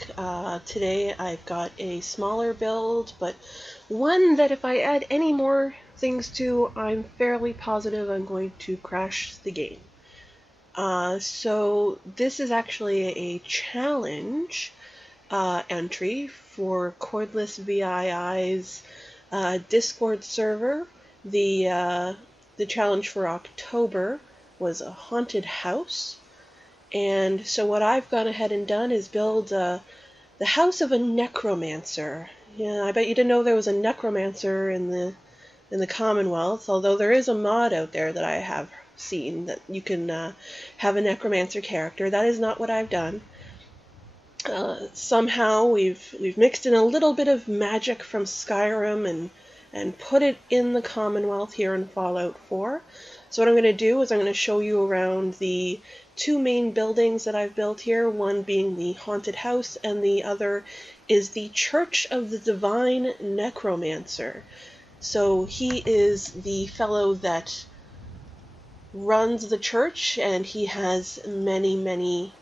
back. Today I've got a smaller build, but one that if I add any more things to, I'm fairly positive I'm going to crash the game. So this is actually a challenge entry for Cordless VII's Discord server. The challenge for October was a haunted house. And so what I've gone ahead and done is build the house of a Necromancer. Yeah, I bet you didn't know there was a Necromancer in the Commonwealth, although there is a mod out there that I have seen that you can have a Necromancer character. That is not what I've done. Somehow we've mixed in a little bit of magic from Skyrim and put it in the Commonwealth here in Fallout 4. So what I'm going to do is I'm going to show you around the two main buildings that I've built here, one being the haunted house and the other is the Church of the Divine Necromancer. So he is the fellow that runs the church and he has many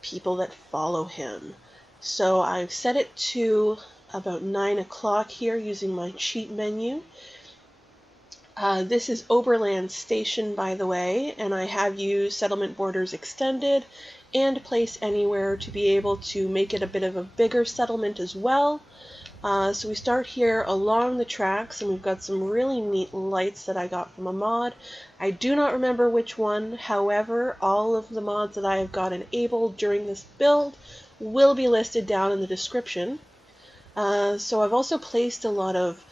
people that follow him. So I've set it to about 9 o'clock here using my cheat menu. This is Oberland Station, by the way, and I have used Settlement Borders Extended and Place Anywhere to be able to make it a bit of a bigger settlement as well. So we start here along the tracks, and we've got some really neat lights that I got from a mod. I do not remember which one, however, all of the mods that I have got enabled during this build will be listed down in the description. So I've also placed a lot of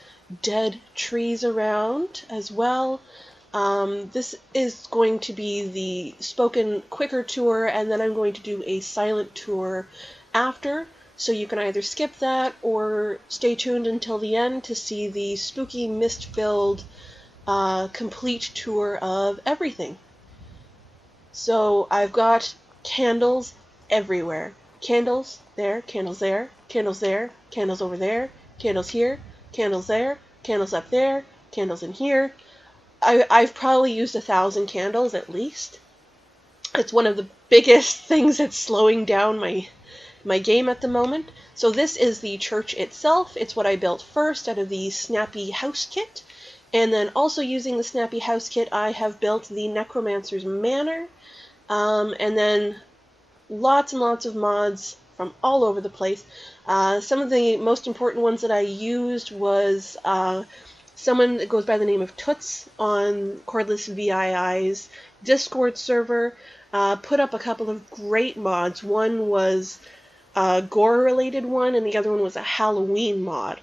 dead trees around as well. This is going to be the spoken quicker tour, and then I'm going to do a silent tour after, so you can either skip that or stay tuned until the end to see the spooky mist-filled complete tour of everything. So I've got candles everywhere. Candles there, candles there, candles there, candles over there, candles here, candles there, candles up there, candles in here. I've probably used 1,000 candles at least. It's one of the biggest things that's slowing down my game at the moment. So this is the church itself. It's what I built first out of the Snappy HouseKit. And then also using the Snappy HouseKit, I have built the Necromancer's Manor. And then lots and lots of mods from all over the place. Some of the most important ones that I used was someone that goes by the name of Toots on Cordless VII's Discord server. Put up a couple of great mods. One was a gore-related one, and the other one was a Halloween mod,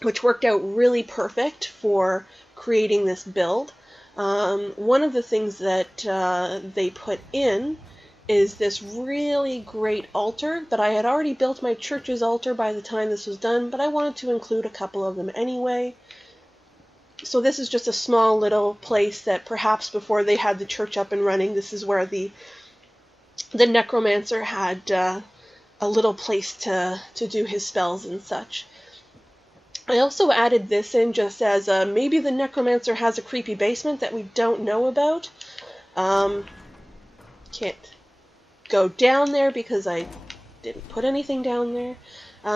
which worked out really perfect for creating this build. One of the things that they put in is this really great altar, but I had already built my church's altar by the time this was done, but I wanted to include a couple of them anyway. So this is just a small little place that perhaps before they had the church up and running, this is where the Necromancer had a little place to do his spells and such. I also added this in just as maybe the Necromancer has a creepy basement that we don't know about. Can't go down there because I didn't put anything down there.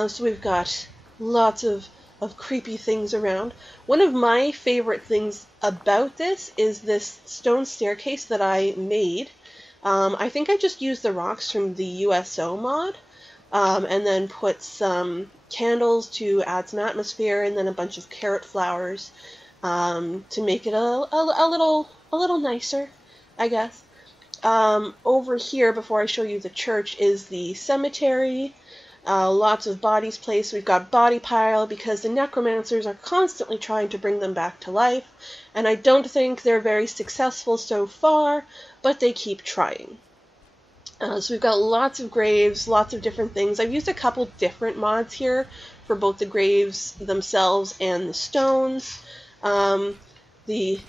So we've got lots of creepy things around. One of my favorite things about this is this stone staircase that I made. I think I just used the rocks from the USO mod, and then put some candles to add some atmosphere, and then a bunch of carrot flowers to make it a little nicer, I guess. Over here, before I show you the church, is the cemetery. Lots of bodies placed. We've got body pile because the Necromancers are constantly trying to bring them back to life, and I don't think they're very successful so far, but they keep trying. So we've got lots of graves, lots of different things. I've used a couple different mods here for both the graves themselves and the stones. The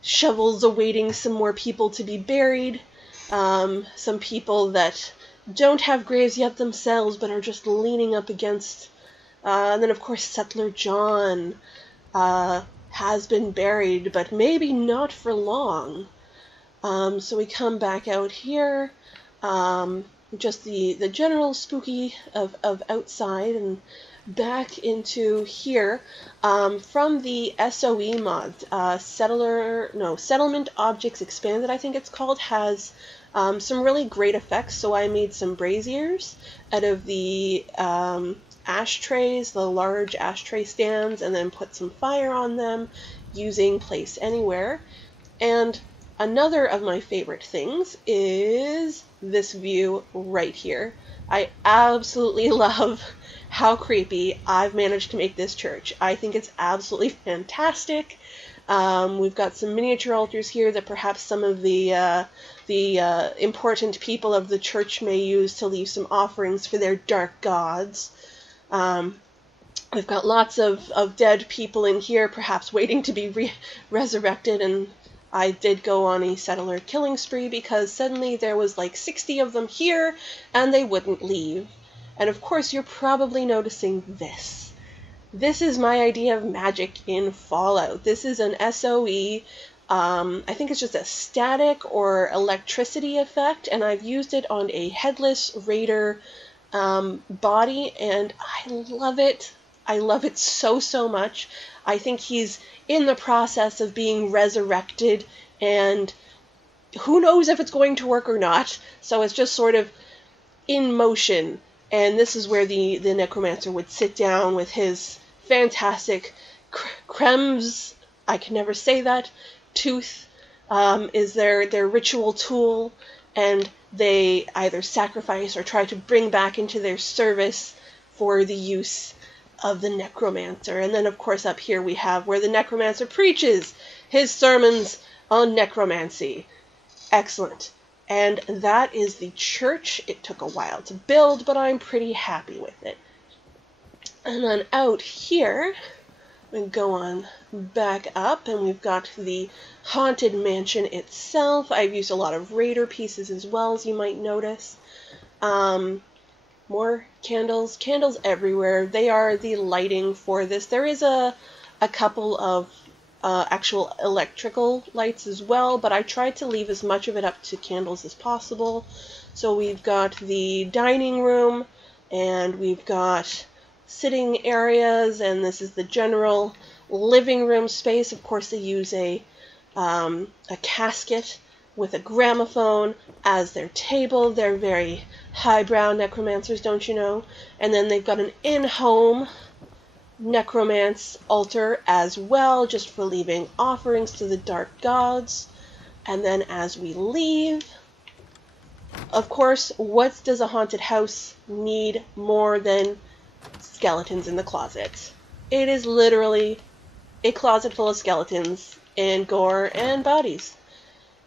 shovels awaiting some more people to be buried. Some people that don't have graves yet themselves, but are just leaning up against. And then, of course, Settler John has been buried, but maybe not for long. So we come back out here. just the general spooky of outside, and back into here from the SOE mod. Settlement Objects Expanded, I think it's called, has some really great effects. So I made some braziers out of the ashtrays, the large ashtray stands, and then put some fire on them using Place Anywhere. And another of my favorite things is this view right here. I absolutely love how creepy I've managed to make this church. I think it's absolutely fantastic. We've got some miniature altars here that perhaps some of the important people of the church may use to leave some offerings for their dark gods. We've got lots of dead people in here, perhaps waiting to be resurrected, and I did go on a settler killing spree because suddenly there was like 60 of them here and they wouldn't leave. And of course you're probably noticing this. This is my idea of magic in Fallout. This is an SOE, I think it's just a static or electricity effect, and I've used it on a headless raider body, and I love it. I love it so much. I think he's in the process of being resurrected, and who knows if it's going to work or not. So it's just sort of in motion, and this is where the Necromancer would sit down with his fantastic I can never say that, tooth is their ritual tool, and they either sacrifice or try to bring back into their service for the use of the Necromancer. And then of course up here we have where the Necromancer preaches his sermons on necromancy. Excellent. And that is the church. It took a while to build, but I'm pretty happy with it. And then out here we go on back up, and we've got the haunted mansion itself. I've used a lot of raider pieces as well, as you might notice. More candles everywhere. They are the lighting for this. There is a couple of actual electrical lights as well, but I tried to leave as much of it up to candles as possible. So we've got the dining room, and we've got sitting areas, and this is the general living room space. Of course, they use a casket with a gramophone as their table. They're very highbrow necromancers, don't you know? And then they've got an in-home necromance altar as well, just for leaving offerings to the dark gods. And then as we leave, of course, what does a haunted house need more than skeletons in the closet? It is literally a closet full of skeletons and gore and bodies.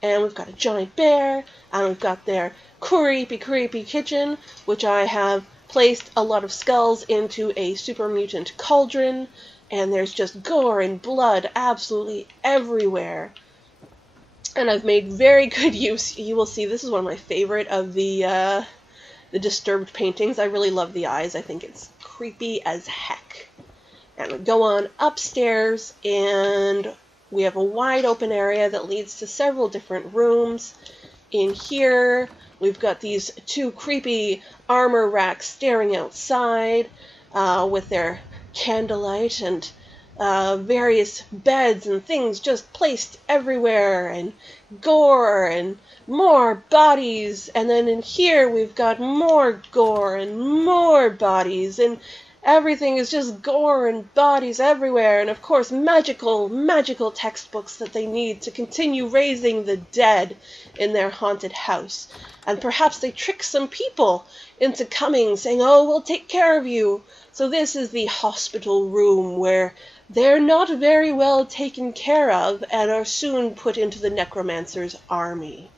And we've got a giant bear, and we've got their creepy kitchen, which I have placed a lot of skulls into a super mutant cauldron, and there's just gore and blood absolutely everywhere. And I've made very good use. You will see this is one of my favorite of the disturbed paintings. I really love the eyes. I think it's creepy as heck. And we go on upstairs, and we have a wide open area that leads to several different rooms. In here, we've got these two creepy armor racks staring outside with their candlelight, and various beds and things just placed everywhere, and gore and more bodies. And then in here we've got more gore and more bodies, and everything is just gore and bodies everywhere. And of course magical textbooks that they need to continue raising the dead in their haunted house. And perhaps they trick some people into coming, saying, oh, we'll take care of you. So this is the hospital room where they're not very well taken care of and are soon put into the Necromancer's army.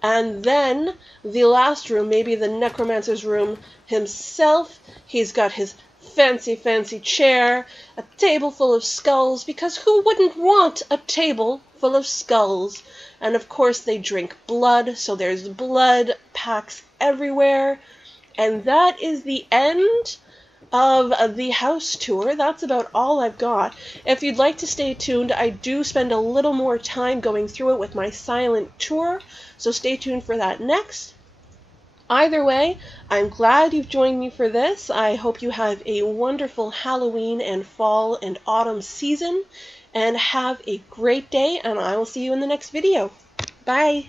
And then the last room, maybe the Necromancer's room himself. He's got his fancy chair, a table full of skulls, because who wouldn't want a table full of skulls? And of course they drink blood, so there's blood packs everywhere. And that is the end of the house tour. That's about all I've got. If you'd like to stay tuned, I do spend a little more time going through it with my silent tour, so stay tuned for that next. Either way, I'm glad you've joined me for this. I hope you have a wonderful Halloween and fall and autumn season, and have a great day, and I will see you in the next video. Bye!